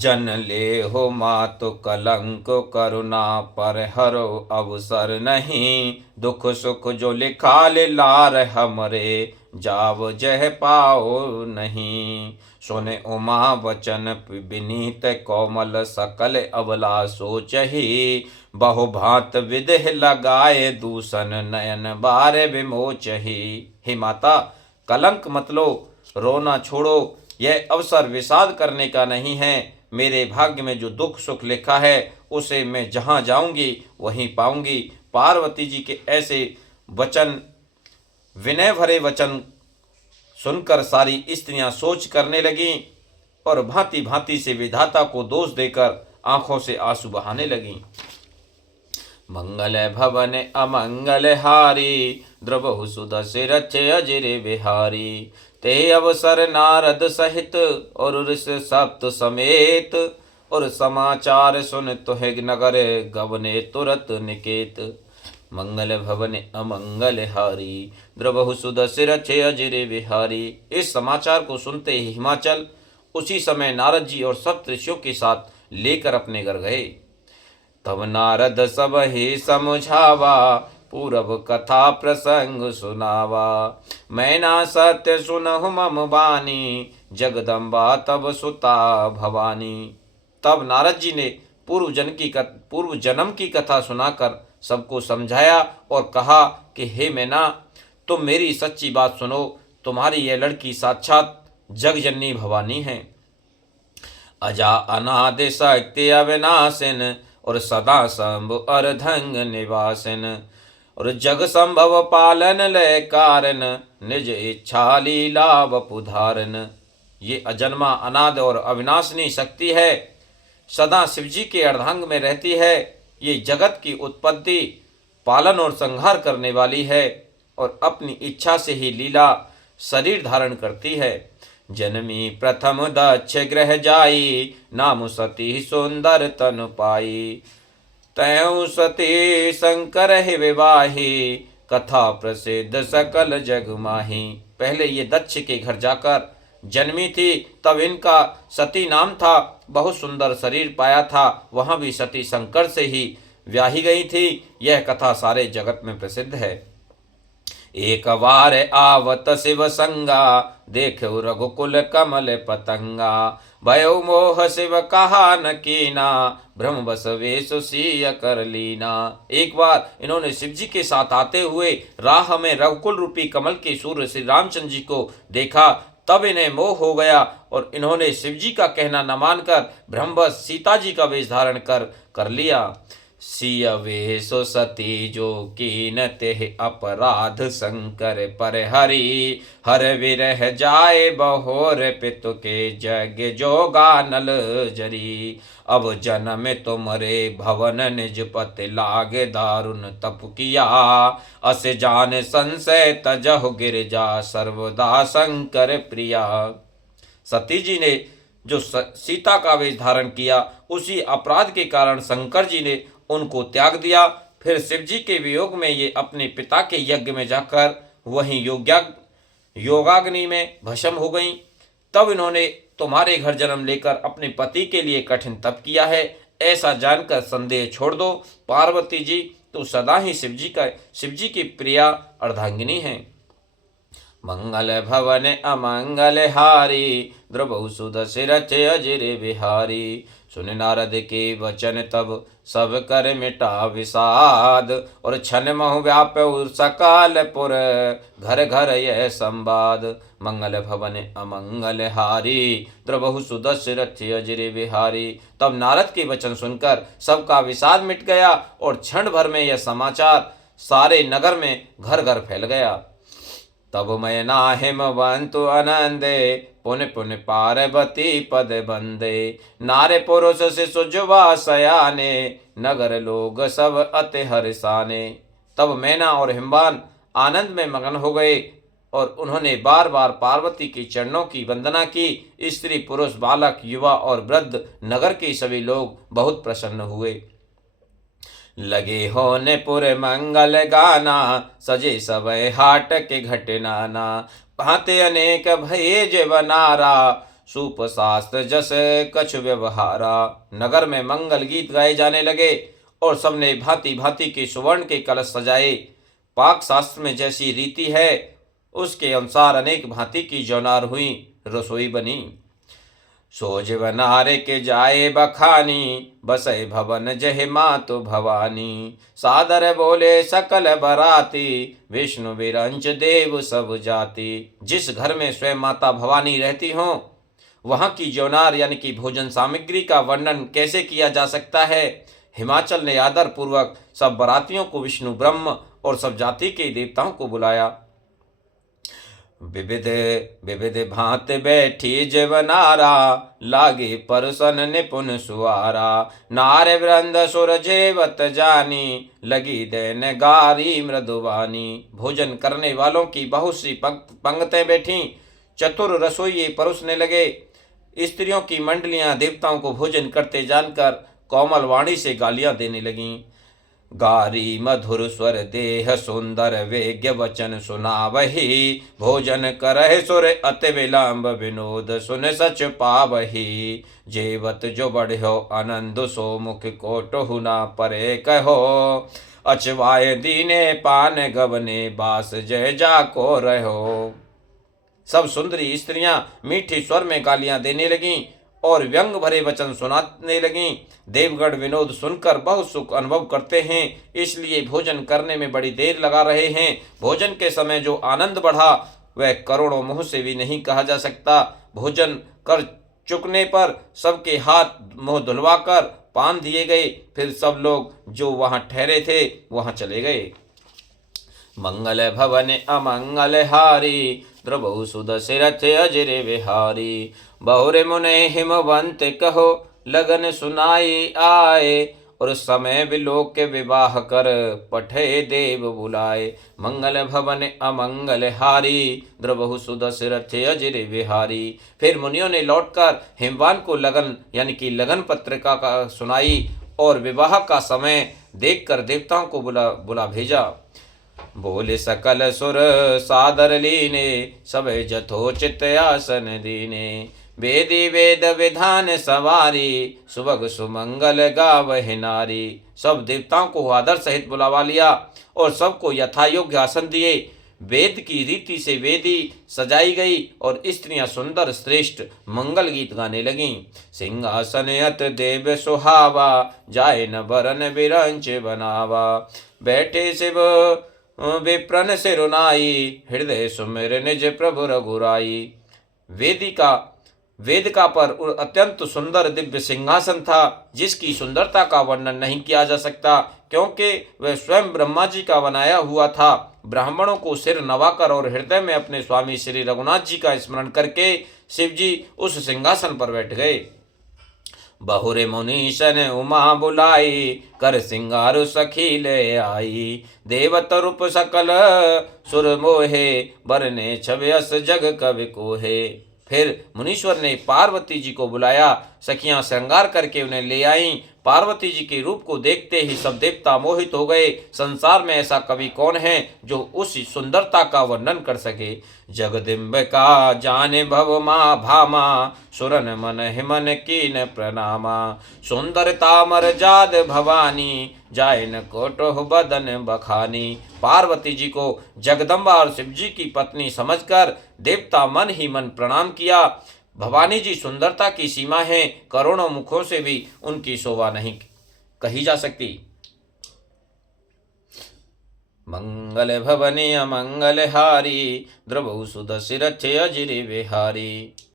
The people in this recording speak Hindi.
जन ले हो मातु कलंक करुणा पर हरो अवसर नहीं। दुख सुख जो लिखा ले लार हमरे जाव जह पाओ नहीं। सुने उमा वचन विनीत कोमल सकल अबला सोचही। बहु भांत विदेह लगाए दूषण नयन बारे विमोचही। हे माता, कलंक मत लो, रोना छोड़ो। यह अवसर विषाद करने का नहीं है। मेरे भाग्य में जो दुख सुख लिखा है उसे मैं जहाँ जाऊंगी वहीं पाऊंगी। पार्वती जी के ऐसे वचन, विनय भरे वचन सुनकर सारी स्त्रियां सोच करने लगीं और भांति भांति से विधाता को दोष देकर आंखों से आंसू बहाने लगीं। मंगल भवन अमंगल हारी, द्रवहु सुदस्य रचे अजिरे बिहारी। ते अवसर नारद सहित और ऋष सप्त समेत। और समाचार सुन तुहे नगर गवने तुरत निकेत। मंगल भवन अमंगल हारी, द्रवहु सुदस्य रचे अजिरे बिहारी। इस समाचार को सुनते ही हिमाचल उसी समय नारद जी और सप्त ऋषियों के साथ लेकर अपने घर गए। तब नारद सब ही समझावा, पूरब कथा प्रसंग सुनावा। मैना सत्य सुनहु मम बानी, जगदम्बा तब सुता भवानी। तब नारद जी ने पूर्व जन्म की कथा सुनाकर सबको समझाया और कहा कि हे मैना, तुम मेरी सच्ची बात सुनो। तुम्हारी यह लड़की साक्षात जगजननी भवानी है। अजा अनादि शक्ति अविनाशिन, और सदा संभ अर्धंग निवासिन। और जग संभव पालन लय कारण, निज इच्छा लीला वपुधारन। ये अजन्मा अनाद और अविनाशिनी शक्ति है, सदा शिवजी के अर्धांग में रहती है। ये जगत की उत्पत्ति, पालन और संहार करने वाली है और अपनी इच्छा से ही लीला शरीर धारण करती है। जन्मी प्रथम दक्ष ग्रह जाई, नाम सती सुंदर तनु पाई। तैं सती शंकर ही विवाही, कथा प्रसिद्ध सकल जग माही। पहले ये दक्ष के घर जाकर जन्मी थी, तब इनका सती नाम था। बहुत सुंदर शरीर पाया था, वहां भी सती शंकर से ही व्याही गई थी। यह कथा सारे जगत में प्रसिद्ध है। एक बार आवत शिव संगा, देखो रघुकुल कमल पतंगा। भयो मोह शिव कहा न कीना, भ्रम बस वेश सिय कर लीना। एक बार इन्होंने शिव जी के साथ आते हुए राह में रघुकुल रूपी कमल के सूर्य श्री रामचंद्र जी को देखा। तब इन्हें मोह हो गया और इन्होंने शिव जी का कहना न मानकर भ्रमवश सीता जी का वेश धारण कर लिया। सिय वेशो सती जो कीन तेह अपराध, शंकर पर हरि हर विरह जाए बहोर। पितु के जग जोगा नल जरी, अब जन्म तुमरे भवन निज पति लागे दारुण तप किया। अस जान संशय तजहु गिरजा, सर्वदा शंकर प्रिया। सती जी ने जो सीता का वेश धारण किया, उसी अपराध के कारण शंकर जी ने उनको त्याग दिया। फिर शिव जी के वियोग में ये अपने पिता के यज्ञ में जाकर वहीं योगाग्नि में भस्म हो गईं। तब इन्होंने तुम्हारे घर जन्म लेकर अपने पति के लिए कठिन तप किया है, ऐसा जानकर संदेह छोड़ दो। पार्वती जी तो सदा ही शिव जी की प्रिया अर्धांगिनी हैं। मंगल भवन अमंगल हारी, द्रवहु सुदस्य रचे अजिरे बिहारी। सुन नारद के वचन तब सब कर मिटा विषाद, और छन महु व्याप्यु सकाल पुर, घर घर यह संवाद। मंगल भवन अमंगल हारी, द्रवहु सुदस्य रचे अजिरे बिहारी। तब नारद के वचन सुनकर सबका विषाद मिट गया और क्षण भर में यह समाचार सारे नगर में घर घर फैल गया। तब मैं नाहिमवंतु आनंदे, पुन पुन पार्वती पद बंदे। नारे पुरुष शिशु जुवा सयाने, नगर लोग सब अति हर्षाने। तब मैना और हिमवान आनंद में मगन हो गए और उन्होंने बार बार पार्वती के चरणों की वंदना की। स्त्री पुरुष बालक युवा और वृद्ध नगर के सभी लोग बहुत प्रसन्न हुए। लगे होने पुर मंगल गाना, सजे सबय हाट के घट नाना। भांति अनेक भये जे बनारा, सूप शास्त्र जस कछ व्यवहारा। नगर में मंगल गीत गाए जाने लगे और सबने भांति भांति के सुवर्ण के कलश सजाए। पाक शास्त्र में जैसी रीति है उसके अनुसार अनेक भांति की जौनार हुई, रसोई बनी। सोज बनारे के जाए बखानी, बसै भवन जह मातु भवानी। सादर बोले सकल बराती, विष्णु विरंच देव सब जाति। जिस घर में स्वयं माता भवानी रहती हो वहाँ की जौनार यानी कि भोजन सामग्री का वर्णन कैसे किया जा सकता है। हिमाचल ने आदर पूर्वक सब बरातियों को विष्णु ब्रह्म और सब जाति के देवताओं को बुलाया। विविध विविध भांत बैठी जवनारा, लागे परसन निपुण सुआरा। नार वृंद सुर जेवत जानी, लगी दैन गारी मृदुवानी। भोजन करने वालों की बहुत सी पंक्तें बैठी, चतुर रसोइये परोसने लगे। स्त्रियों की मंडलियां देवताओं को भोजन करते जानकर कोमल वाणी से गालियां देने लगीं। गारी मधुर स्वर देह सुंदर वेग्य वचन सुनावही। भोजन करह सुर अति विलंब विनोद सुन सच पावही। जेवत जो बढ़ो आनंद सो मुख कोटहु ना परे कहो। अचवाय दीने पान गवने बास जय जाको रहो। सब सुंदरी स्त्रियां मीठी स्वर में गालियां देने लगीं और व्यंग भरे वचन सुनाने लगीं। देवगण विनोद सुनकर बहुत सुख अनुभव करते हैं, इसलिए भोजन करने में बड़ी देर लगा रहे हैं। भोजन के समय जो आनंद बढ़ा वह करोड़ों मुँह से भी नहीं कहा जा सकता। भोजन कर चुकने पर सबके हाथ मुँह धुलवाकर पान दिए गए। फिर सब लोग जो वहाँ ठहरे थे वहाँ चले गए। मंगल भवन अमंगल हारी, द्रवहु सुदशि रथ अजर विहारी। बहुरे मुने हिमवंत कहो, लगन सुनाई आए। और समय विलोक के विवाह कर, पठे देव बुलाए। मंगल भवन अमंगल हारी, द्रवहु सुदशि रथ अजर विहारी। फिर मुनियों ने लौटकर हिमवान को लगन यानी कि लगन पत्रिका का सुनाई और विवाह का समय देखकर देवताओं को बुला भेजा। बोले सकल सुर सादर लीने, सब जथोचित आसन दीने। वेदी वेद विधान सवारी, सुभग सुमंगल गावहि नारी। सब देवताओं को आदर सहित बुलावा लिया और सबको यथायोग्य आसन दिए। वेद की रीति से वेदी सजाई गई और स्त्रियां सुंदर श्रेष्ठ मंगल गीत गाने लगीं। सिंहासन अत देव सुहावा, जाय न बरन बिरंच बनावा। बैठे शिव विप्रन सिरुनाई, हृदय सुमिर निज प्रभु रघुराई। वेद का पर अत्यंत सुंदर दिव्य सिंहासन था, जिसकी सुंदरता का वर्णन नहीं किया जा सकता, क्योंकि वह स्वयं ब्रह्मा जी का बनाया हुआ था। ब्राह्मणों को सिर नवाकर और हृदय में अपने स्वामी श्री रघुनाथ जी का स्मरण करके शिव जी उस सिंहासन पर बैठ गए। बहुरे मुनीशन उमा बुलाई, कर सिंगार सखी ले आई। देवत रूप सकल सुर मोहे, बरने छवयस जग कवि कोहे। फिर मुनीश्वर ने पार्वती जी को बुलाया। सखियां श्रृंगार करके उन्हें ले आईं। पार्वती जी के रूप को देखते ही सब देवता मोहित हो गए। संसार में ऐसा कवि कौन है जो उस सुंदरता का वर्णन कर सके। जगदिम्बिका जाने भव मा भामा, सुरन मन हिमन कीन प्रणामा। सुंदरता मर जाद भवानी, जाय न कोटो बदन बखानी। पार्वती जी को जगदम्बा और शिव जी की पत्नी समझकर देवता मन ही मन प्रणाम किया। भवानी जी सुंदरता की सीमा है, करोड़ों मुखों से भी उनकी शोभा नहीं कही जा सकती। मंगल भवने अमंगल हारी, द्रवहु सुदशि रथ अजर विहारी।